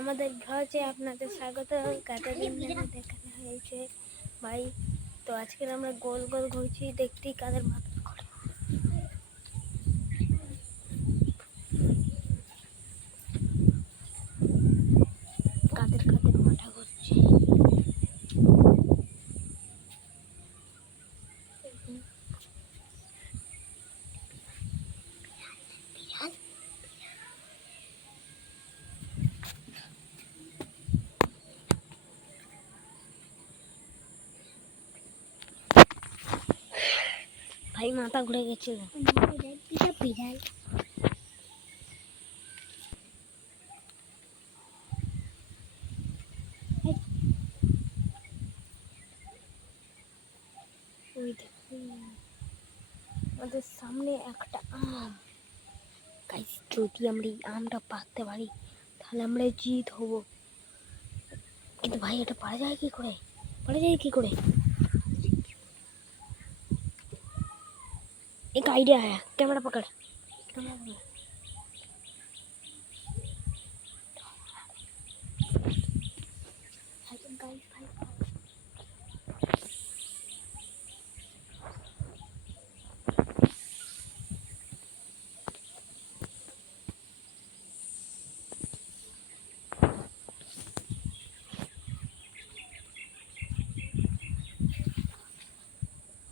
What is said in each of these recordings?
আমাদের ব্লগে আপনাদের স্বাগত। কতদিন ধরে দেখানো হয়েছে ভাই, তো আজকে আমরা গোল গোল ঘুরছি, দেখতেই কাদের মাথা ঘোরে। কাদের কাদের মাথা ঘুরছে। ভাই মাথা ঘুরে গেছিল। বিড়াল ওই দেখুন আমাদের সামনে একটা আম। গাইস, যদি আমরা এই আমটা পাকতে পারি তাহলে আমরা জিত হব। কিন্তু ভাই এটা পারা যায় কি করে? एक आइडिया है, कैमरा पकड़।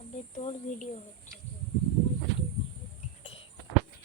अबे तोड़ वीडियो है।